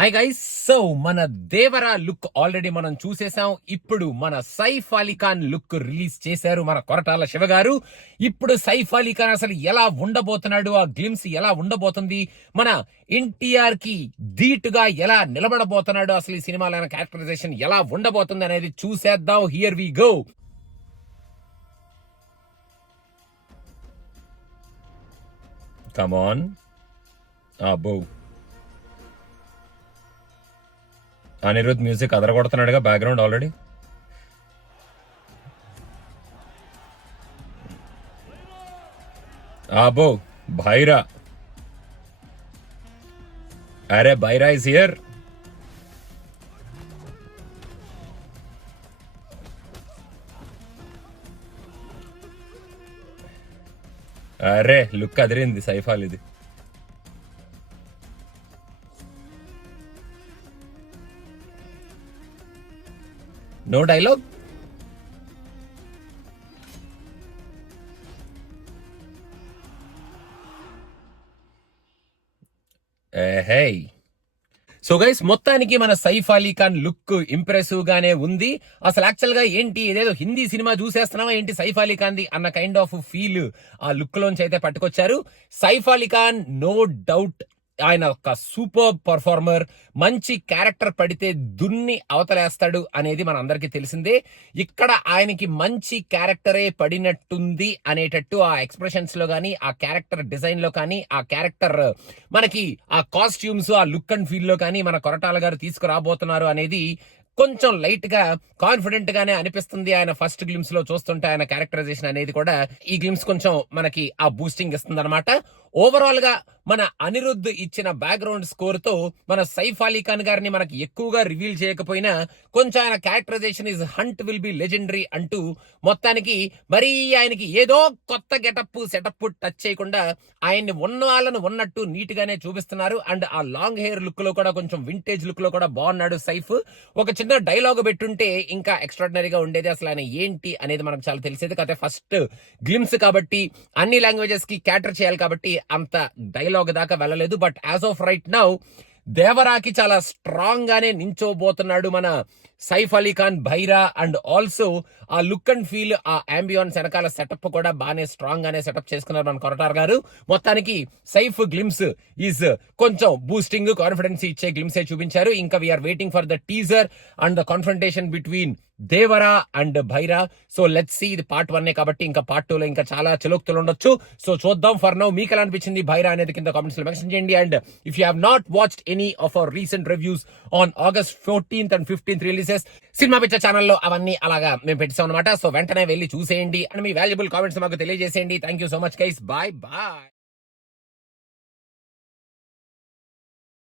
Hi guys. So మన Devara look already మనం చూసేసాం. ఇప్పుడు మన సైఫ్ అలీ ఖాన్ లుక్ రిలీజ్ చేశారు మన కొరటాల శివ గారు. ఇప్పుడు సైఫ్ అలీ ఖాన్ అసలు ఎలా ఉండబోతున్నాడు, ఆ గ్లిమ్స్ ఎలా ఉండబోతుంది, మన ఎన్టీఆర్ కి ధీటుగా ఎలా నిలబడబోతున్నాడు, అసలు ఈ సినిమాలో క్యారెక్టరైజేషన్ ఎలా ఉండబోతుంది అనేది చూసేద్దాం. Here we go. Come on. అబ్బో, అనిరుద్ మ్యూజిక్ అదరగొడుతున్నాడుగా బ్యాక్గ్రౌండ్ ఆల్రెడీ. అబ్బో, భైరా. అరే భైరా ఇస్ హియర్. అరే లుక్ అదిరింది సైఫ్ అలీది. No dialogue? Hey. So guys, మొత్తానికి మన సైఫ్ అలీ ఖాన్ లుక్ ఇంప్రెసివ్ గానే ఉంది. అసలు యాక్చువల్ గా ఏంటి, ఇదేదో హిందీ సినిమా చూసేస్తున్నావా ఏంటి సైఫ్ అలీ ఖాన్ ది అన్న కైండ్ ఆఫ్ ఫీల్ ఆ లుక్ లోంచి అయితే పట్టుకొచ్చారు. సైఫ్ అలీ ఖాన్ నో డౌట్ ఆయన ఒక సూపర్ పర్ఫార్మర్. మంచి క్యారెక్టర్ పడితే దున్ని అవతలేస్తాడు అనేది మన అందరికీ తెలిసిందే. ఇక్కడ ఆయనకి మంచి క్యారెక్టరే పడినట్టుంది అనేటట్టు ఆ ఎక్స్ప్రెషన్స్ లో కానీ, ఆ క్యారెక్టర్ డిజైన్ లో కానీ, ఆ క్యారెక్టర్ మనకి ఆ కాస్ట్యూమ్స్, ఆ లుక్ అండ్ ఫీల్ లో కానీ మన కొరటాల గారు తీసుకురాబోతున్నారు అనేది కొంచెం లైట్ గా కాన్ఫిడెంట్ గానే అనిపిస్తుంది. ఆయన ఫస్ట్ గ్లిమ్స్ లో చూస్తుంటే ఆయన క్యారెక్టరైజేషన్ అనేది కూడా ఈ గ్లిమ్స్ కొంచెం మనకి ఆ బూస్టింగ్ ఇస్తుంది అనమాట. ఓవరాల్ గా మన అనిరుద్ ఇచ్చిన బ్యాక్గ్రౌండ్ స్కోర్ తో మన సైఫ్ అలీ ఖాన్ గారిని మనకి ఎక్కువగా రివీల్ చేయకపోయినా కొంచెం ఆయన characterisation is hunt will be legendary అంటూ మొత్తానికి మరీ ఆయనకి ఏదో కొత్త గెటప్ సెటప్ టచ్ చేయకుండా ఆయన్ని ఉన్న వాళ్ళను ఉన్నట్టు నీట్ గానే చూపిస్తున్నారు. అండ్ ఆ లాంగ్ హెయిర్ లుక్ లో కూడా కొంచెం వింటేజ్ లుక్ లో కూడా బాగున్నాడు సైఫ్. ఒక చిన్న డైలాగ్ పెట్టుంటే ఇంకా ఎక్స్ట్రాడినరీగా ఉండేది. అసలు ఆయన ఏంటి అనేది మనకు చాలా తెలిసేది కదా. ఫస్ట్ గ్లిమ్స్ కాబట్టి అన్ని లాంగ్వేజెస్ కి క్యాటర్ చేయాలి కాబట్టి అంత డైలాగ్ దాకా వెళ్ళలేదు. But as of right now దేవరాకి చాలా స్ట్రాంగ్ గానే నించోబోతున్నాడు మన సైఫ్ అలీ ఖాన్ భైరా. అండ్ ఆల్సో ఆ లుక్ అండ్ ఫీల్, ఆ అంబియాన్స్ వెనకాల సెటప్ కూడా బాగానే స్ట్రాంగ్ గానే సెటప్ చేసుకున్నారు మన కొరటార్ గారు. మొత్తానికి సైఫ్ గ్లిమ్స్ ఈజ్ కొంచెం బూస్టింగ్, కాన్ఫిడెన్స్ ఇచ్చే గ్లిమ్సే చూపించారు. ఇంకా we're waiting for the teaser and the confrontation between Devara and Bhaira. So let's see. ఇది పార్ట్ 1 కాబట్టి ఇంకా పార్ట్ 2 లో ఇంకా చాలా చలోక్తులు ఉండొచ్చు. సో చూద్దాం. ఫర్ నౌ మీకు ఎలా అనిపించింది భైరా అనేది కింద కామెంట్స్ లో మెన్షన్ చేయండి. And if you have not watched any of our recent reviews on August 14th and 15th releases cinema picture ఛానల్లో అవన్నీ అలాగా మేము పెట్టాం అనమాట. సో వెంటనే వెళ్ళి చూసేయండి అండ్ మీ వాల్యుబుల్ కామెంట్స్ మాకు తెలియజేసేయండి. Thank you so much guys. Bye bye.